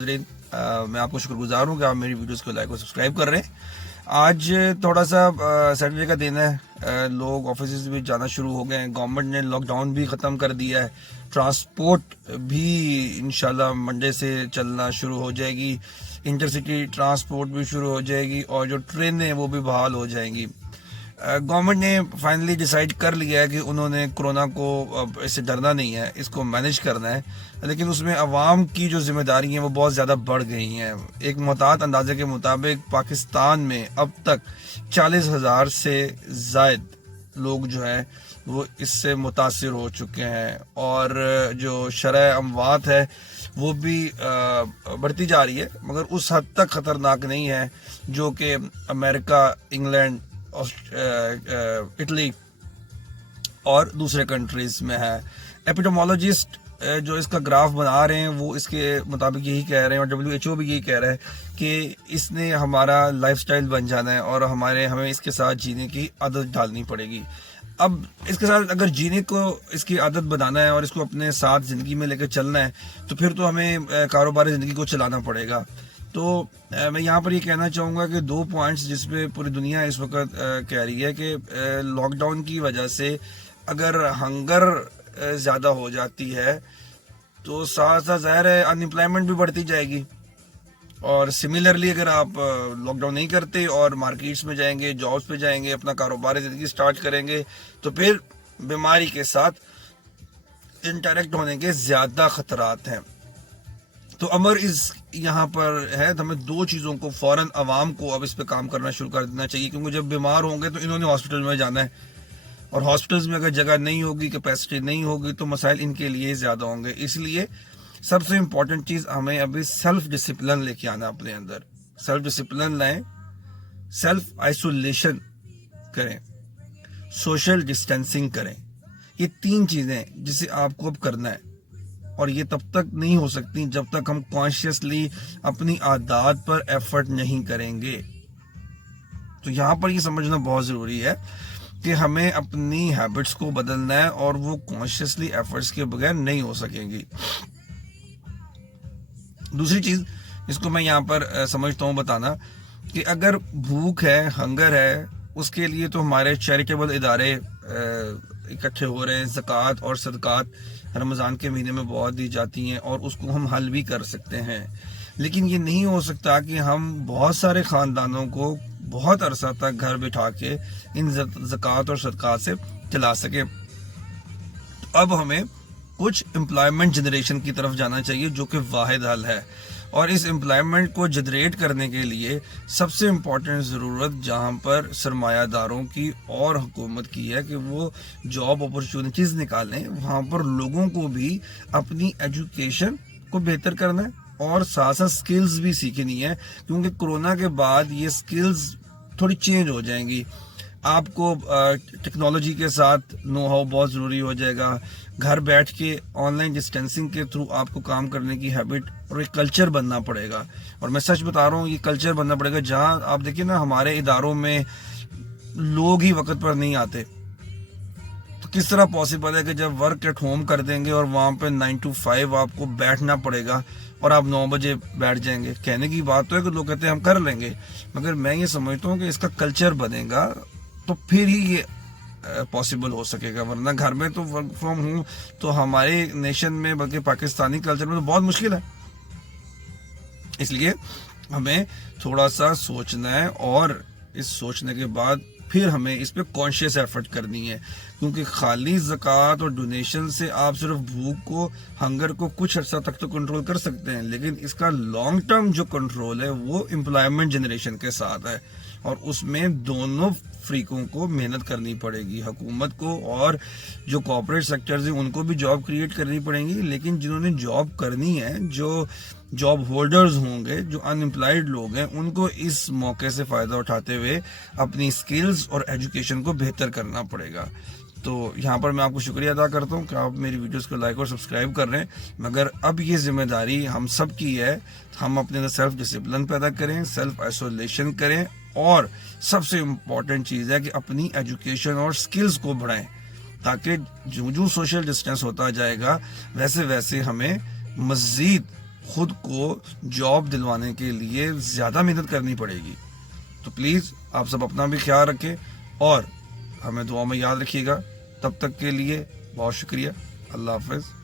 میں آپ کو شکر گزار ہوں کہ آپ میری ویڈیوز کو لائک اور سبسکرائب کر رہے ہیں. آج تھوڑا سا سیٹرڈے کا دن ہے. لوگ آفیسز بھی جانا شروع ہو گئے ہیں. گورنمنٹ نے لاک ڈاؤن بھی ختم کر دیا ہے. ٹرانسپورٹ بھی انشاءاللہ منڈے سے چلنا شروع ہو جائے گی. انٹر سٹی ٹرانسپورٹ بھی شروع ہو جائے گی اور جو ٹرینیں وہ بھی بحال ہو جائیں گی. گورنمنٹ نے فائنلی ڈیسائیڈ کر لیا ہے کہ انہوں نے کرونا کو اب اس سے ڈرنا نہیں ہے, اس کو مینیج کرنا ہے, لیکن اس میں عوام کی جو ذمہ داری ہیں وہ بہت زیادہ بڑھ گئی ہیں. ایک محتاط اندازے کے مطابق پاکستان میں اب تک 40,000 سے زائد لوگ جو ہیں وہ اس سے متاثر ہو چکے ہیں, اور جو شرح اموات ہے وہ بھی بڑھتی جا رہی ہے, مگر اس حد تک خطرناک نہیں ہے جو کہ امریکہ, انگلینڈ, اٹلی اور دوسرے کنٹریز میں ہے. ایپیڈیمولوجسٹ جو اس کا گراف بنا رہے ہیں وہ اس کے مطابق یہی کہہ رہے ہیں, اور WHO بھی یہی کہہ رہا ہے کہ اس نے ہمارا لائف سٹائل بن جانا ہے اور ہمیں اس کے ساتھ جینے کی عادت ڈالنی پڑے گی. اب اس کے ساتھ اگر جینے کو اس کی عادت بنانا ہے اور اس کو اپنے ساتھ زندگی میں لے کے چلنا ہے تو پھر تو ہمیں کاروباری زندگی کو چلانا پڑے گا. تو میں یہاں پر یہ کہنا چاہوں گا کہ 2 پوائنٹس جس پہ پوری دنیا اس وقت کہہ رہی ہے کہ لاک ڈاؤن کی وجہ سے اگر ہنگر زیادہ ہو جاتی ہے تو ساتھ ساتھ ظاہر ہے ان امپلائمنٹ بھی بڑھتی جائے گی, اور سملرلی اگر آپ لاک ڈاؤن نہیں کرتے اور مارکیٹس میں جائیں گے, جابس پہ جائیں گے, اپنا کاروباری زندگی سٹارٹ کریں گے تو پھر بیماری کے ساتھ انٹریکٹ ہونے کے زیادہ خطرات ہیں. تو امر یہاں پر ہے, تو ہمیں 2 چیزوں کو فوراً عوام کو اب اس پہ کام کرنا شروع کر دینا چاہیے, کیونکہ جب بیمار ہوں گے تو انہوں نے ہاسپٹل میں جانا ہے, اور ہاسپٹلز میں اگر جگہ نہیں ہوگی, کیپیسٹی نہیں ہوگی تو مسائل ان کے لیے زیادہ ہوں گے. اس لیے سب سے امپورٹنٹ چیز ہمیں ابھی سیلف ڈسپلن لے کے آنا اپنے اندر. سیلف ڈسپلن لائیں, سیلف آئسولیشن کریں, سوشل ڈسٹینسنگ کریں. یہ 3 چیزیں جسے آپ کو اب کرنا ہے, اور یہ تب تک نہیں ہو سکتی جب تک ہم کانشیسلی اپنی عادات پر ایفرٹ نہیں کریں گے. تو یہاں پر یہ سمجھنا بہت ضروری ہے کہ ہمیں اپنی ہیبٹس کو بدلنا ہے, اور وہ کانشیسلی ایفرٹس کے بغیر نہیں ہو سکیں گی. دوسری چیز اس کو میں یہاں پر سمجھتا ہوں بتانا کہ اگر بھوک ہے, ہنگر ہے, اس کے لیے تو ہمارے چیریٹیبل ادارے اکٹھے ہو رہے ہیں. زکوٰۃ اور صدقات رمضان کے مہینے میں بہت دی جاتی ہیں اور اس کو ہم حل بھی کر سکتے ہیں, لیکن یہ نہیں ہو سکتا کہ ہم بہت سارے خاندانوں کو بہت عرصہ تک گھر بٹھا کے ان زکوٰۃ اور صدقات سے چلا سکیں. اب ہمیں کچھ امپلائمنٹ جنریشن کی طرف جانا چاہیے جو کہ واحد حل ہے, اور اس امپلائمنٹ کو جنریٹ کرنے کے لیے سب سے امپورٹنٹ ضرورت جہاں پر سرمایہ داروں کی اور حکومت کی ہے کہ وہ جاب اپرچونٹیز نکالیں, وہاں پر لوگوں کو بھی اپنی ایجوکیشن کو بہتر کرنا ہے اور ساتھ ساتھ سکلز بھی سیکھنی ہے, کیونکہ کرونا کے بعد یہ سکلز تھوڑی چینج ہو جائیں گی. آپ کو ٹیکنالوجی کے ساتھ نو ہاؤ بہت ضروری ہو جائے گا. گھر بیٹھ کے آن لائن ڈسٹینسنگ کے تھرو آپ کو کام کرنے کی ہیبٹ اور ایک کلچر بننا پڑے گا. اور میں سچ بتا رہا ہوں, یہ کلچر بننا پڑے گا. جہاں آپ دیکھیں نا ہمارے اداروں میں لوگ ہی وقت پر نہیں آتے, تو کس طرح پاسبل ہے کہ جب ورک ایٹ ہوم کر دیں گے اور وہاں پہ 9 to 5 آپ کو بیٹھنا پڑے گا اور آپ 9 بجے بیٹھ جائیں گے. کہنے کی بات تو ہے کہ لوگ کہتے ہیں ہم کر لیں گے, مگر میں یہ سمجھتا ہوں کہ اس کا کلچر بنے گا تو پھر ہی یہ پاسبل ہو سکے گا, ورنہ گھر میں تو ورک فرام ہوم تو ہمارے نیشن میں بلکہ پاکستانی کلچر میں تو بہت مشکل ہے. اس لیے ہمیں تھوڑا سا سوچنا ہے, اور اس سوچنے کے بعد پھر ہمیں اس پہ کانشیس ایفرٹ کرنی ہے, کیونکہ خالی زکوٰۃ اور ڈونیشن سے آپ صرف بھوک کو, ہنگر کو کچھ عرصہ تک تو کنٹرول کر سکتے ہیں, لیکن اس کا لانگ ٹرم جو کنٹرول ہے وہ امپلائمنٹ جنریشن کے ساتھ ہے, اور اس میں دونوں فریقوں کو محنت کرنی پڑے گی. حکومت کو اور جو کارپوریٹ سیکٹرز ہیں ان کو بھی جاب کریٹ کرنی پڑیں گی, لیکن جنہوں نے جاب کرنی ہے, جو جاب ہولڈرز ہوں گے, جو ان امپلائڈ لوگ ہیں, ان کو اس موقع سے فائدہ اٹھاتے ہوئے اپنی سکلز اور ایجوکیشن کو بہتر کرنا پڑے گا. تو یہاں پر میں آپ کو شکریہ ادا کرتا ہوں کہ آپ میری ویڈیوز کو لائک اور سبسکرائب کر رہے ہیں, مگر اب یہ ذمہ داری ہم سب کی ہے. ہم اپنے اندر سیلف ڈسپلن پیدا کریں, سیلف آئسولیشن کریں, اور سب سے امپورٹنٹ چیز ہے کہ اپنی ایجوکیشن اور سکلز کو بڑھائیں, تاکہ جو سوشل ڈسٹینس ہوتا جائے گا ویسے ویسے ہمیں مزید خود کو جاب دلوانے کے لیے زیادہ محنت کرنی پڑے گی. تو پلیز آپ سب اپنا بھی خیال رکھیں اور ہمیں دعا میں یاد رکھیے گا. تب تک کے لیے بہت شکریہ. اللہ حافظ.